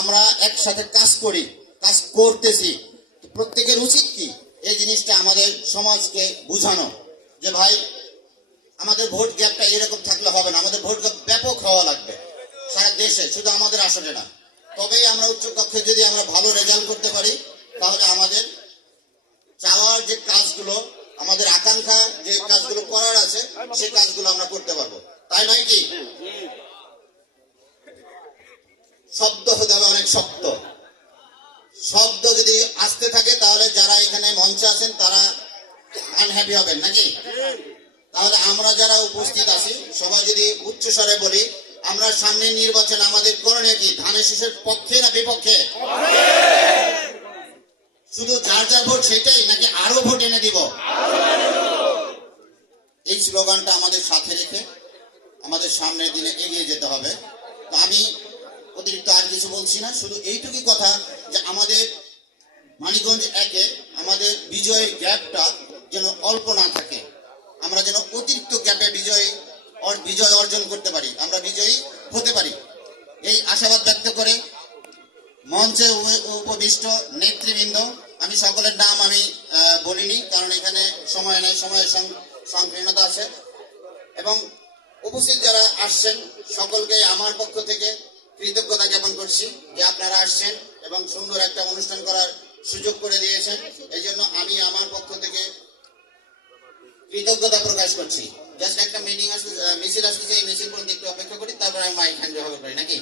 আমরা একসাথে কাজ করি, কাজ করতেছি। প্রত্যেকের উচিত কি এই জিনিসটা আমাদের সমাজকে বুঝানো? যে ভাই, আমাদের ভোট গ্যাপটা এরকম থাকলে হবে না, আমাদের ভোট গ্যাপ ব্যাপক হওয়া লাগবে সারা দেশে, শুধু আমাদের আসলে না। তবেই আমরা উচ্চ কক্ষে যদি আমরা ভালো রেজাল্ট করতে পারি, তাহলে আমাদের চাওয়ার যে কাজগুলো আমাদের আকাঙ্ক্ষা যে কাজগুলো করার আছে সেই কাজগুলো আমরা করতে পারব তাই নয় কি শব্দ হতে হবে অনেক শক্ত শব্দ যদি আসতে থাকে তাহলে যারা এখানে মঞ্চে আছেন, তারা আনহ্যাপি হবেন নাকি? তাহলে আমরা যারা উপস্থিত আছি, সবাই যদি উচ্চ স্বরে বলি, আমরা সামনে নির্বাচন আমাদের করণীয় কি? ধানের শীষের পক্ষে না বিপক্ষে? শুধু যার যার ভোট সেটাই, নাকি আরও ভোট এনে দিব? এই স্লোগানটা আমাদের সাথে রেখে আমাদের সামনের দিনে এগিয়ে যেতে হবে। তো আমি অতিরিক্ত আর কিছু বলছি না, শুধু এইটুকুই কথা যে আমাদের মানিকগঞ্জ একে গ্যাপটা যেন অল্প না থাকে। আমরা যেন অতিরিক্ত গ্যাপে বিজয় বিজয় অর্জন করতে পারি, আমরা বিজয়ী হতে পারি। এই আশাবাদ ব্যক্ত করে মঞ্চে উপবিষ্ট নেতৃবৃন্দ, আমি সকলের নাম আমি বলিনি, কারণ এখানে সময় নেই, সময়ের সংকীর্ণতা আছে। এবং উপস্থিত যারা আসছেন, সকলকে আমার পক্ষ থেকে কৃতজ্ঞতা জ্ঞাপন করছি যে আপনারা আসছেন এবং সুন্দর একটা অনুষ্ঠান করার সুযোগ করে দিয়েছেন। এই জন্য আমি আমার পক্ষ থেকে কৃতজ্ঞতা প্রকাশ করছি। জাস্ট একটা মিটিং আসতে মিছিল আসতেছে এই মিছিল পর্যন্ত একটু অপেক্ষা করি, তারপর আমি মাইক হ্যান্ড ওভার করি, নাকি?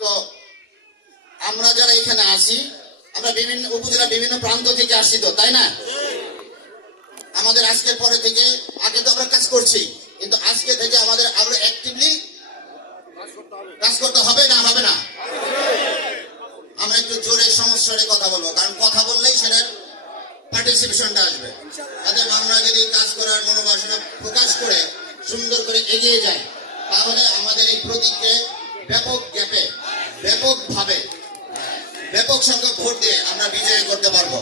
তো আমরা যারা এখানে আছি, আমরা বিভিন্ন উপজেলা বিভিন্ন প্রান্ত থেকে আসছি তো, তাই না? আমাদের আজকের পরে থেকে, আগে তো আমরা কাজ করছি কিন্তু আজকে থেকে আমাদের আরও অ্যাক্টিভলি কাজ করতে হবে না হবে না আমরা একটু জোরে সমস্যারে কথা বলব কারণ কথা বললেই সেটার পার্টিসিপেশনটা আসবে। তাতে আমরা যদি কাজ করার মনোবাসনা প্রকাশ করে সুন্দর করে এগিয়ে যাই তাহলে আমাদের এই প্রতীককে ব্যাপক গ্যাপে ব্যাপকভাবে ব্যাপক সংখ্যক ভোট দিয়ে আমরা বিজয় করতে পারব।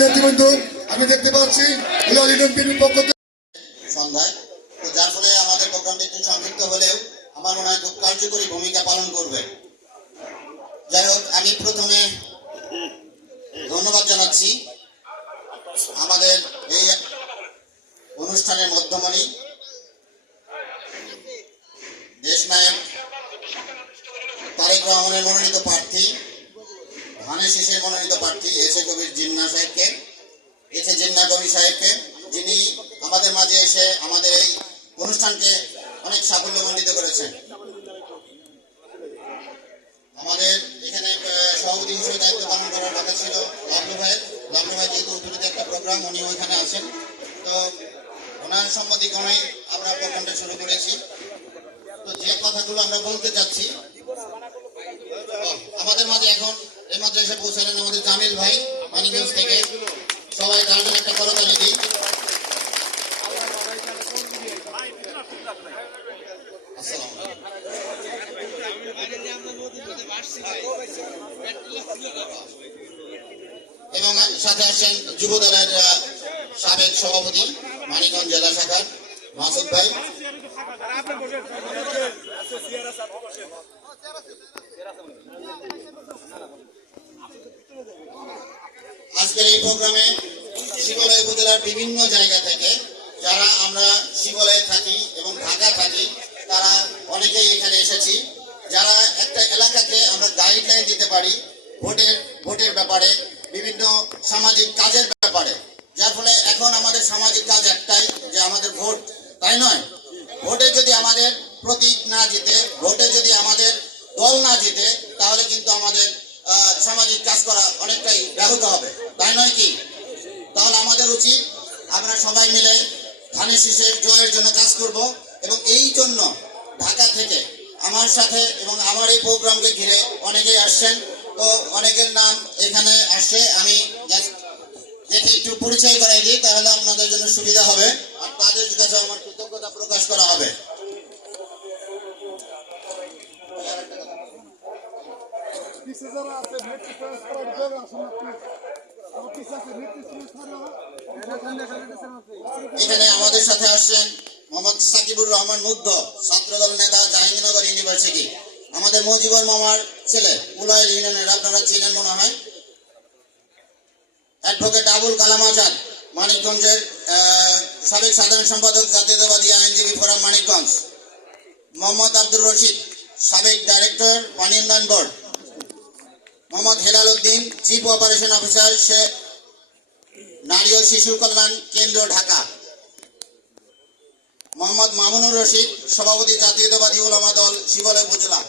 নেতৃবৃন্দ আমি দেখতে পাচ্ছি পক্ষ সন্ধ্যায়। যার ফলে আমাদের প্রোগ্রামটা একটু সংক্ষিপ্ত হলেও আমার মনে হয় খুব কার্যকরী ভূমিকা পালন করবে। আমাদের এই অনুষ্ঠানের মধ্যমণি দেশনায়ক তারেক রহমানের মনোনীত প্রার্থী ধানের শীষের মনোনীত প্রার্থী এস এ কবির জিন্না সাহেবকে, এস এ জিন্না কবি সাহেবকে, যিনি আমাদের মাঝে এসে আমাদের এই অনুষ্ঠানকে অনেক সাফল্যমণ্ডিত করেছেন। উনি ওইখানে আছেন। তো ওনার সম্মতিক্রমে আমরা প্রোগ্রামটা শুরু করেছি। তো যে কথাগুলো আমরা বলতে চাচ্ছি আমাদের মাঝে এখন এই মাত্র এসে পৌঁছালেন আমাদের জামিল ভাই মানিগঞ্জ থেকে। সবাই জন্য একটা করতালি দিই। এবং সাথে আসছেন যুব দলের আহ, সাবেক সভাপতি মানিকগঞ্জ জেলা শাখার মাসুদ ভাই। আজকের এই প্রোগ্রামে শিবালয় উপজেলার বিভিন্ন জায়গা থেকে যারা আমরা শিবালয়ে থাকি এবং ঢাকা থাকি, তারা অনেকেই এখানে এসেছি। যারা একটা এলাকাকে আমরা গাইডলাইন দিতে পারি, ভোটের ভোটের ব্যাপারে, বিভিন্ন সামাজিক কাজের ব্যাপারে। যার ফলে এখন আমাদের সামাজিক কাজ একটাই, যে আমাদের ভোট, তাই নয়? ভোটে যদি আমাদের প্রতীক না জিতে, ভোটে যদি আমাদের দল না জিতে, তাহলে কিন্তু আমাদের সামাজিক কাজ করা অনেকটাই ব্যাহত হবে। তাই নয় কি? তাহলে আমাদের উচিত আমরা সবাই মিলে ধানের শীষের জয়ের জন্য কাজ করব এবং এই জন্য ঢাকা থেকে আমার সাথে এবং আমার এই প্রোগ্রামকে ঘিরে অনেকেই আসছেন। তো অনেকের নাম এখানে দেখে একটু পরিচয় করাই দিই, তাহলে আপনাদের জন্য সুবিধা হবে আর তাদের কাছে আমার কৃতজ্ঞতা প্রকাশ করা হবে। এখানে আমাদের সাথে আসছেন মোহাম্মদ সাকিবুর রহমান মুগ্ধ, ছাত্রদল নেতা জাহাঙ্গীরনগর ইউনিভার্সিটি আমাদের মজিবর মামার ছেলে উলয় ইউনিয়নের, আপনারা চিনেন মনে হয়। অ্যাডভোকেট আবুল কালাম আজাদ, মানিকগঞ্জের সাবেক সাধারণ সম্পাদক জাতীয়তাবাদী আইনজীবী ফোরাম মানিকগঞ্জ। মোহাম্মদ আব্দুর রশিদ, সাবেক ডাইরেক্টর পানি উন্নয়ন board Mohammad Helal Uddin, chief operation officer, সে নারী ও শিশু কল্যাণ কেন্দ্র, ঢাকা। মোহাম্মদ মামুনুর রশিদ, সভাপতি জাতীয়তাবাদী ওলামা দল, শিবলয় উপজেলা।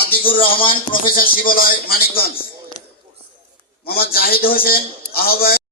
আতিকুর রহমান, প্রফেসর শিবলয়, মানিকগঞ্জ। মোহাম্মদ জাহিদ হোসেন আহ্বায়ক